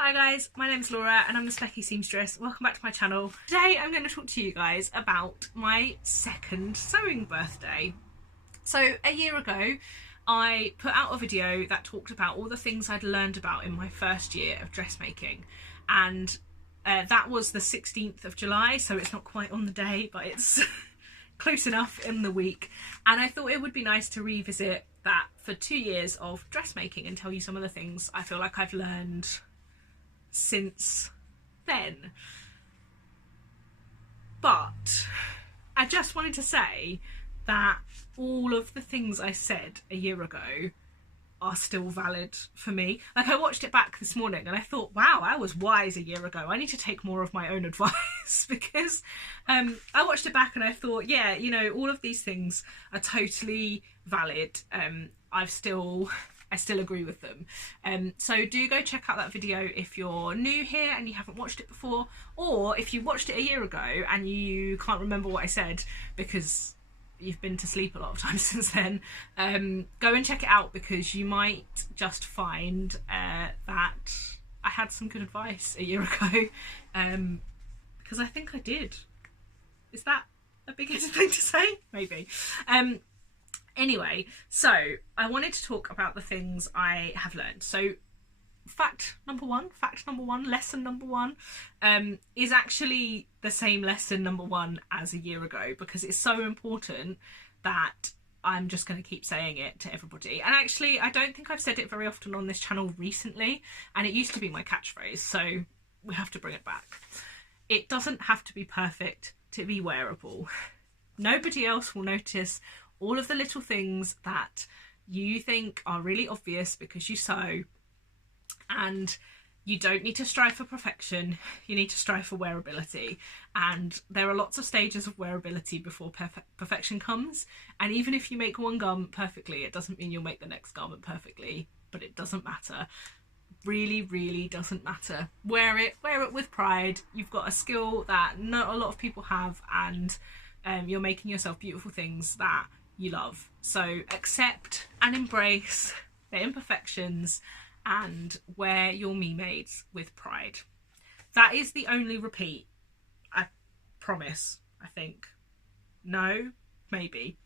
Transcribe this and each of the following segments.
Hi guys, my name's Laura and I'm the Specky Seamstress. Welcome back to my channel. Today I'm going to talk to you guys about my second sewing birthday. So a year ago I put out a video that talked about all the things I'd learned about in my first year of dressmaking, and that was the 16th of July, so it's not quite on the day, but it's close enough in the week, and I thought it would be nice to revisit that for 2 years of dressmaking and tell you some of the things I feel like I've learned since then. But I just wanted to say that all of the things I said a year ago are still valid for me. Like, I watched it back this morning and I thought, wow, I was wise a year ago. I need to take more of my own advice because I watched it back and I thought, yeah, you know, all of these things are totally valid. I still agree with them. So do go check out that video if you're new here and you haven't watched it before, or if you watched it a year ago and you can't remember what I said because you've been to sleep a lot of times since then. Go and check it out because you might just find that I had some good advice a year ago, because I think I did. Is that a big-headed thing to say? Maybe. Anyway, so I wanted to talk about the things I have learned. So fact number one, lesson number one, is actually the same lesson number one as a year ago, because it's so important that I'm just going to keep saying it to everybody. And actually, I don't think I've said it very often on this channel recently, and it used to be my catchphrase, so we have to bring it back. It doesn't have to be perfect to be wearable. Nobody else will notice all of the little things that you think are really obvious because you sew, and you don't need to strive for perfection, you need to strive for wearability. And there are lots of stages of wearability before perfection comes, and even if you make one garment perfectly, it doesn't mean you'll make the next garment perfectly, but it doesn't matter. Really doesn't matter. Wear it with pride. You've got a skill that not a lot of people have, and you're making yourself beautiful things that you love. So accept and embrace the imperfections and wear your me-mades with pride. That is the only repeat, I promise, I think. No, maybe.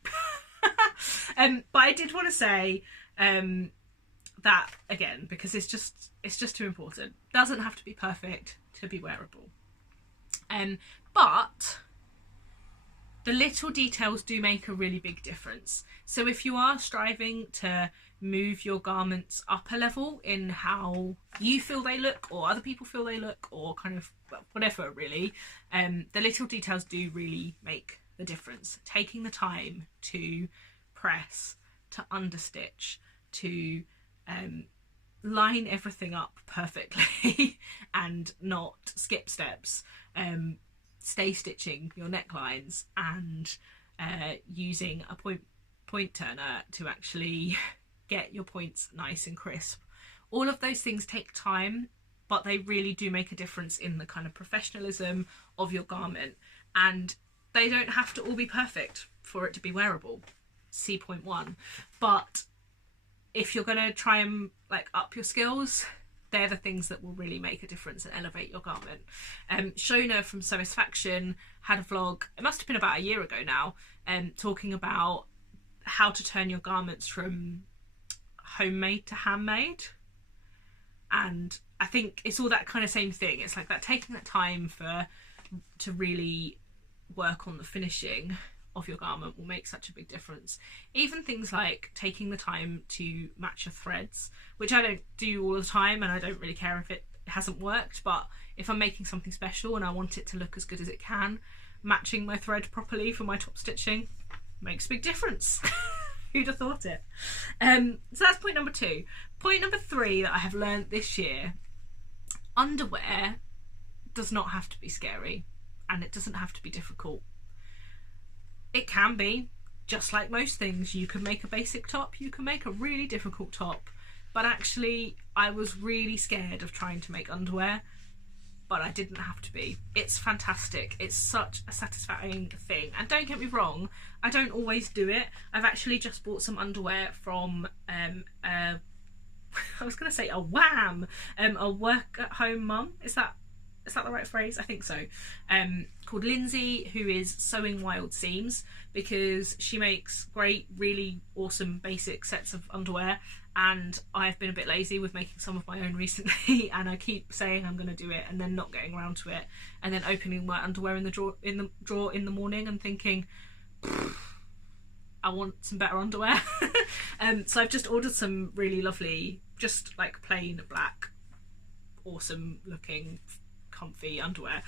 But I did want to say that again, because it's just too important. Doesn't have to be perfect to be wearable. But the little details do make a really big difference. So if you are striving to move your garments up a level in how you feel they look, or other people feel they look, or kind of whatever really, the little details do really make the difference. Taking the time to press, to understitch, to line everything up perfectly and not skip steps. Stay stitching your necklines and using a point turner to actually get your points nice and crisp. All of those things take time, but they really do make a difference in the kind of professionalism of your garment, and they don't have to all be perfect for it to be wearable. See point one. But if you're going to try and like up your skills, they're the things that will really make a difference and elevate your garment. Shona from Satisfaction had a vlog, it must have been about a year ago now, talking about how to turn your garments from homemade to handmade. And I think it's all that kind of same thing. It's like that, taking that time to really work on the finishing of your garment will make such a big difference. Even things like taking the time to match your threads, which I don't do all the time, and I don't really care if it hasn't worked, but if I'm making something special and I want it to look as good as it can, matching my thread properly for my top stitching makes a big difference. Who'd have thought it? So that's point number two. Point number three that I have learned this year: underwear does not have to be scary, and it doesn't have to be difficult. It can be, just like most things. You can make a basic top, you can make a really difficult top, but actually I was really scared of trying to make underwear, but I didn't have to be. It's fantastic. It's such a satisfying thing. And don't get me wrong, I don't always do it. I've actually just bought some underwear from a I was going to say a wham, a work at home mum. Is that the right phrase? I think so. Called Lindsay, who is sewing wild seams, because she makes great, really awesome basic sets of underwear, and I've been a bit lazy with making some of my own recently, and I keep saying I'm going to do it and then not getting around to it, and then opening my underwear in the drawer in the morning and thinking, I want some better underwear. So I've just ordered some really lovely, just like plain black, awesome looking comfy underwear.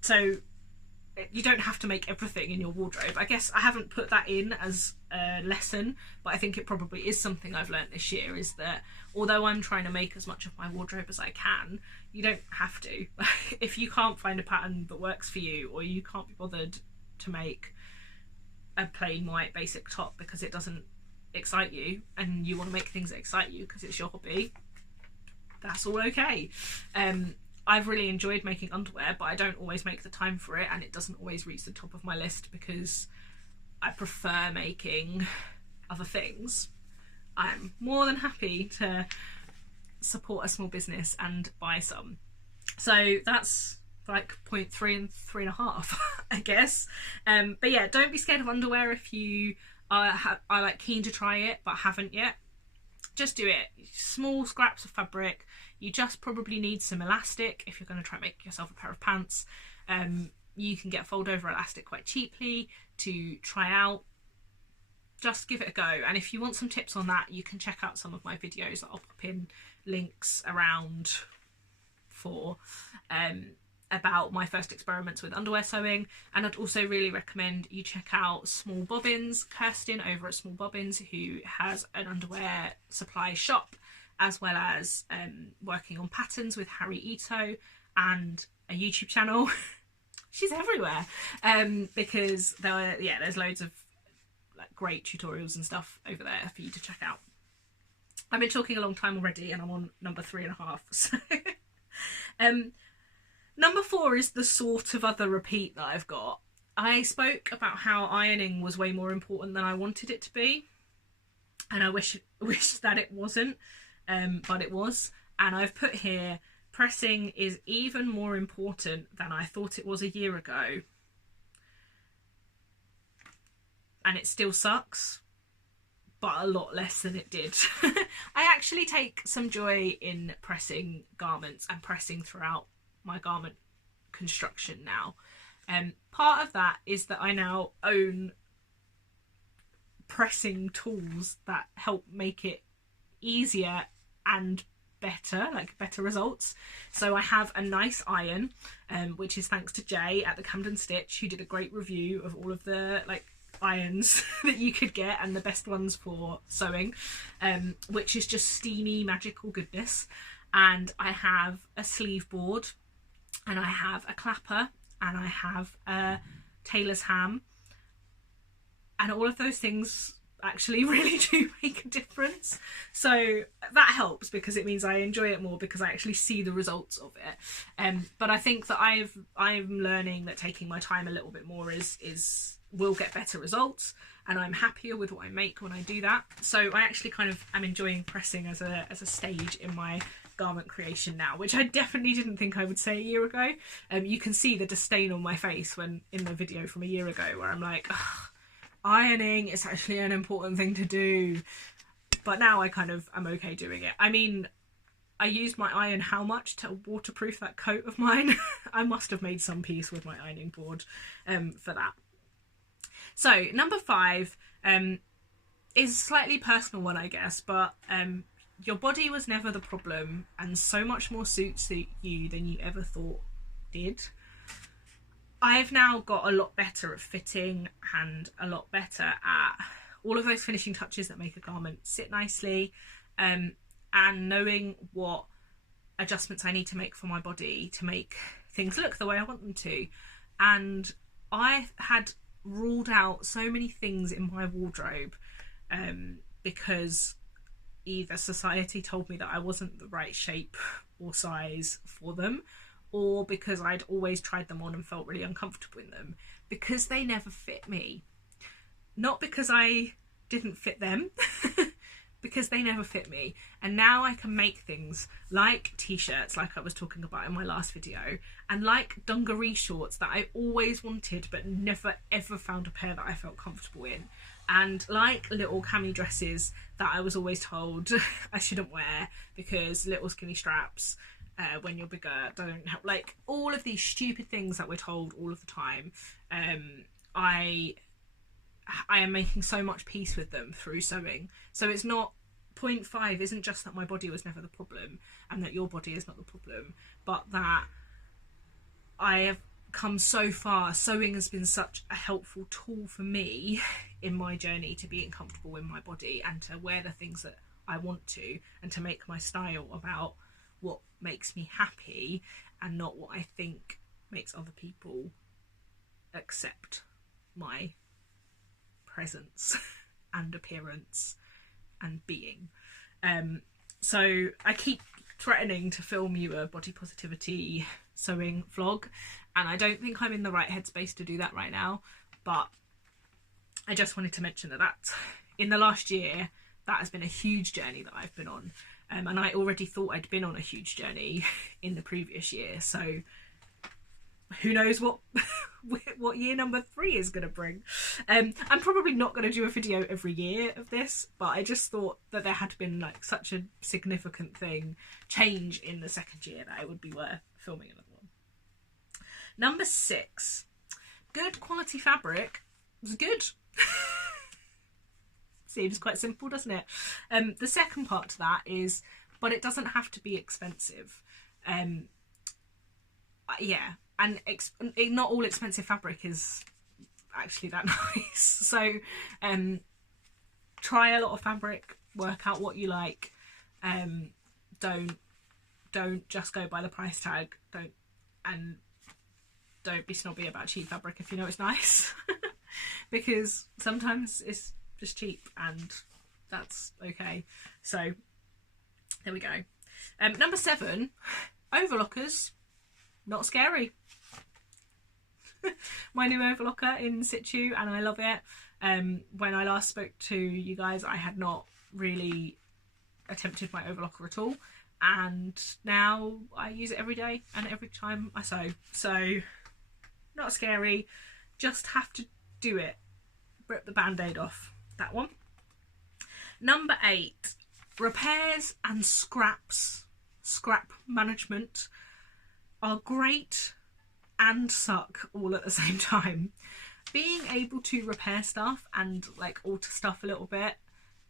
So you don't have to make everything in your wardrobe. I guess I haven't put that in as a lesson, but I think it probably is something I've learnt this year, is that although I'm trying to make as much of my wardrobe as I can, you don't have to. If you can't find a pattern that works for you, or you can't be bothered to make a plain white basic top because it doesn't excite you, and you want to make things that excite you because it's your hobby, that's all okay. I've really enjoyed making underwear, but I don't always make the time for it, and it doesn't always reach the top of my list because I prefer making other things. I'm more than happy to support a small business and buy some. So that's like point 3 and 3.5, I guess. But yeah, don't be scared of underwear if you are like keen to try it but haven't yet. Just do it. Small scraps of fabric. You just probably need some elastic if you're going to try and make yourself a pair of pants. You can get fold over elastic quite cheaply to try out. Just give it a go, and if you want some tips on that, you can check out some of my videos that I'll pop in links around for about my first experiments with underwear sewing. And I'd also really recommend you check out Small Bobbins, Kirsten over at Small Bobbins, who has an underwear supply shop, as well as working on patterns with Harry Ito, and a YouTube channel. She's everywhere, because there's loads of like great tutorials and stuff over there for you to check out. I've been talking a long time already, and I'm on number 3.5. So number 4 is the sort of other repeat that I've got. I spoke about how ironing was way more important than I wanted it to be, and I wish that it wasn't, but it was. And I've put here, pressing is even more important than I thought it was a year ago. And it still sucks, but a lot less than it did. I actually take some joy in pressing garments and pressing throughout my garment construction now. Part of that is that I now own pressing tools that help make it easier and better, like better results. So I have a nice iron, which is thanks to Jay at the Camden Stitch, who did a great review of all of the like irons that you could get and the best ones for sewing, which is just steamy magical goodness. And I have a sleeve board, and I have a clapper, and I have a tailor's ham, and all of those things actually really do make a difference. So that helps, because it means I enjoy it more because I actually see the results of it. But I think that I'm learning that taking my time a little bit more will get better results, and I'm happier with what I make when I do that. So I actually kind of am enjoying pressing as a stage in my garment creation now, which I definitely didn't think I would say a year ago. You can see the disdain on my face when in the video from a year ago, where I'm like, ironing is actually an important thing to do. But now I kind of am okay doing it. I mean, I used my iron how much to waterproof that coat of mine? I must have made some peace with my ironing board for that. So number 5 is a slightly personal one, I guess, but your body was never the problem, and so much more suits you than you ever thought did. I've now got a lot better at fitting, and a lot better at all of those finishing touches that make a garment sit nicely, and knowing what adjustments I need to make for my body to make things look the way I want them to. And I had ruled out so many things in my wardrobe because either society told me that I wasn't the right shape or size for them, or because I'd always tried them on and felt really uncomfortable in them, because they never fit me. Not because I didn't fit them, because they never fit me. And now I can make things like t-shirts, like I was talking about in my last video, and like dungaree shorts that I always wanted but never ever found a pair that I felt comfortable in, and like little cami dresses that I was always told I shouldn't wear because little skinny straps when you're bigger don't help. Like all of these stupid things that we're told all of the time. I am making so much peace with them through sewing. So it's not, point 5 isn't just that my body was never the problem and that your body is not the problem, but that I have come so far. Sewing has been such a helpful tool for me in my journey to being comfortable in my body and to wear the things that I want to, and to make my style about what makes me happy and not what I think makes other people accept my presence and appearance and being. So I keep threatening to film you a body positivity sewing vlog, and I don't think I'm in the right headspace to do that right now, but I just wanted to mention that in the last year that has been a huge journey that I've been on, and I already thought I'd been on a huge journey in the previous year, so who knows what what year number 3 is going to bring. I'm probably not going to do a video every year of this, but I just thought that there had been like such a significant change in the second year that it would be worth filming another one. Number 6, good quality fabric was good. Seems quite simple, doesn't it? The second part to that is, but it doesn't have to be expensive. Yeah. And not all expensive fabric is actually that nice. So try a lot of fabric, work out what you like. Don't just go by the price tag. Don't be snobby about cheap fabric if you know it's nice. Because sometimes it's just cheap and that's okay. So there we go. Number 7, overlockers. Not scary. My new overlocker in situ, and I love it. When I last spoke to you guys, I had not really attempted my overlocker at all, and now I use it every day and every time I sew. So not scary, just have to do it. Rip the band-aid off. That one. Number 8, repairs and scraps. Scrap management are great and suck all at the same time. Being able to repair stuff and like alter stuff a little bit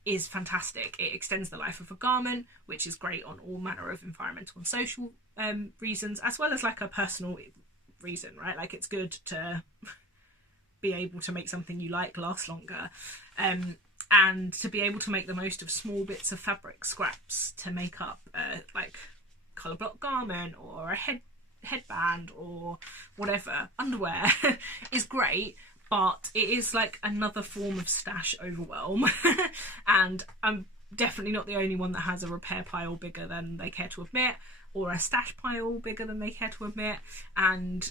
is fantastic. It extends the life of a garment, which is great on all manner of environmental and social reasons, as well as like a personal reason, right? Like it's good to be able to make something you like last longer, and to be able to make the most of small bits of fabric scraps to make up like colour block garment or a headband or whatever, underwear, is great, but it is like another form of stash overwhelm. And I'm definitely not the only one that has a repair pile bigger than they care to admit, or a stash pile bigger than they care to admit, and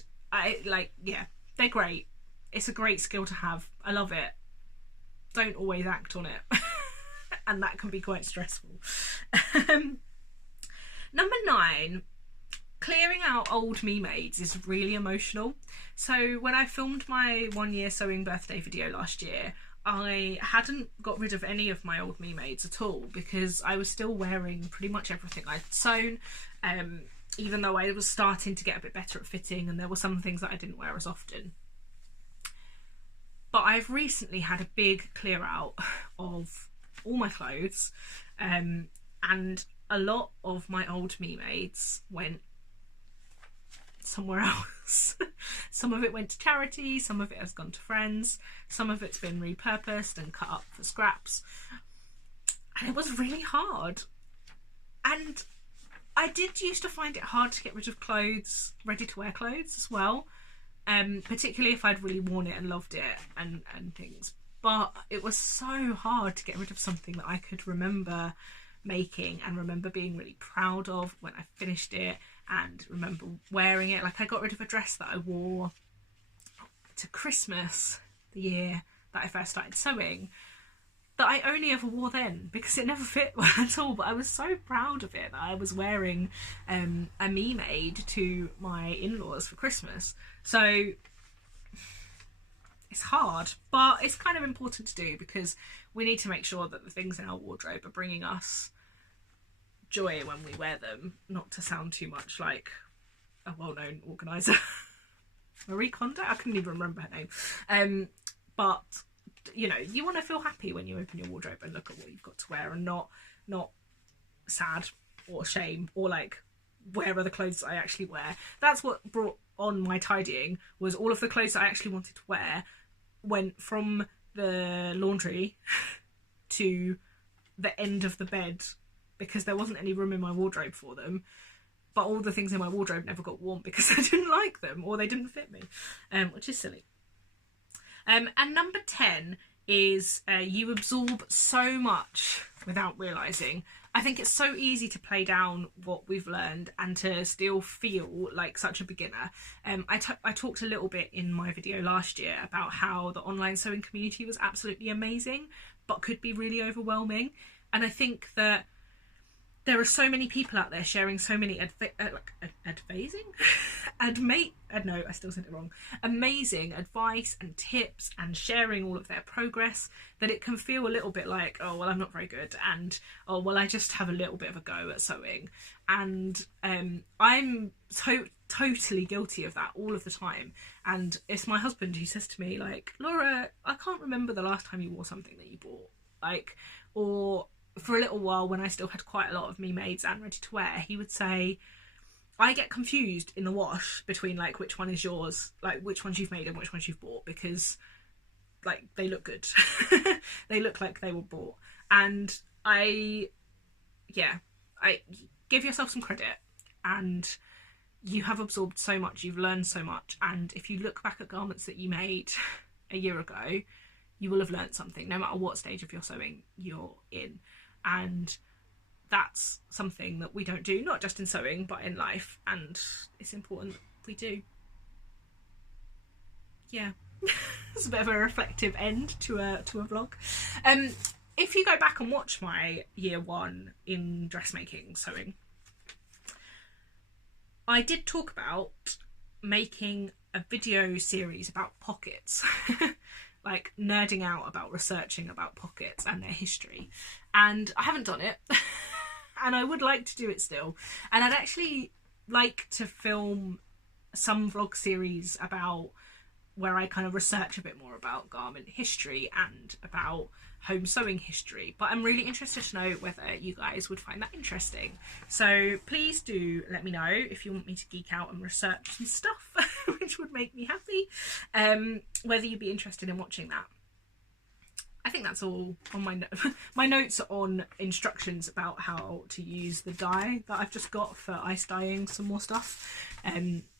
yeah, they're great. It's a great skill to have. I love it. Don't always act on it. And that can be quite stressful. Number 9, clearing out old me mades is really emotional. So when I filmed my 1-year sewing birthday video last year, I hadn't got rid of any of my old me mades at all, because I was still wearing pretty much everything I'd sewn, even though I was starting to get a bit better at fitting, and there were some things that I didn't wear as often. But I've recently had a big clear out of all my clothes, and a lot of my old me mades went somewhere else. Some of it went to charity, some of it has gone to friends, some of it's been repurposed and cut up for scraps, and it was really hard. And I did used to find it hard to get rid of clothes, ready to wear clothes as well, particularly if I'd really worn it and loved it and things, but it was so hard to get rid of something that I could remember making and remember being really proud of when I finished it, and remember wearing it. Like I got rid of a dress that I wore to Christmas the year that I first started sewing, that I only ever wore then because it never fit at all. But I was so proud of it that I was wearing a me made to my in-laws for Christmas. So it's hard, but it's kind of important to do because we need to make sure that the things in our wardrobe are bringing us joy when we wear them, not to sound too much like a well-known organiser. Marie Kondo? I couldn't even remember her name. But, you know, you want to feel happy when you open your wardrobe and look at what you've got to wear, and not sad or shame or like, where are the clothes I actually wear? That's what brought on my tidying, was all of the clothes that I actually wanted to wear went from the laundry to the end of the bed because there wasn't any room in my wardrobe for them. But all the things in my wardrobe never got worn because I didn't like them or they didn't fit me, which is silly. And number 10 is you absorb so much without realising. I think it's so easy to play down what we've learned and to still feel like such a beginner. I talked a little bit in my video last year about how the online sewing community was absolutely amazing, but could be really overwhelming. And I think that there are so many people out there sharing so many amazing advice and tips and sharing all of their progress, that it can feel a little bit like, oh, well, I'm not very good, and oh, well, I just have a little bit of a go at sewing. And I'm totally guilty of that all of the time. And it's my husband who says to me, like, Laura, I can't remember the last time you wore something that you bought. Like, or for a little while when I still had quite a lot of me mades and ready to wear, he would say, I get confused in the wash between like which one is yours, like which ones you've made and which ones you've bought, because like they look good. They look like they were bought. And I give yourself some credit, and you have absorbed so much, you've learned so much. And if you look back at garments that you made a year ago, you will have learned something, no matter what stage of your sewing you're in. And that's something that we don't do, not just in sewing, but in life. And it's important that we do. Yeah. It's a bit of a reflective end to a vlog. If you go back and watch my year 1 in dressmaking sewing, I did talk about making a video series about pockets. Like nerding out about researching about pockets and their history, and I haven't done it. And I would like to do it still, and I'd actually like to film some vlog series about where I kind of research a bit more about garment history and about home sewing history. But I'm really interested to know whether you guys would find that interesting. So please do let me know if you want me to geek out and research some stuff, which would make me happy, whether you'd be interested in watching that. I think that's all on my my notes are on instructions about how to use the dye that I've just got for ice dyeing some more stuff,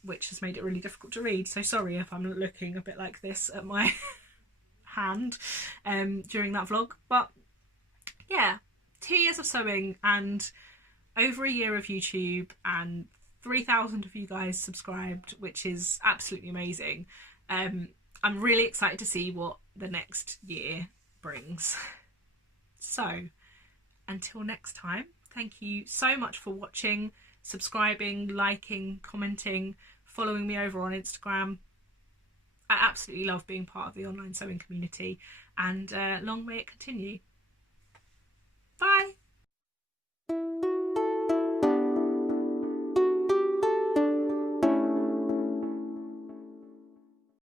which has made it really difficult to read. So sorry if I'm looking a bit like this at my hand during that vlog. But yeah, 2 years of sewing and over a year of YouTube and 3,000 of you guys subscribed, which is absolutely amazing. I'm really excited to see what the next year brings. So until next time, thank you so much for watching, subscribing, liking, commenting, following me over on Instagram. I absolutely love being part of the online sewing community, and long may it continue.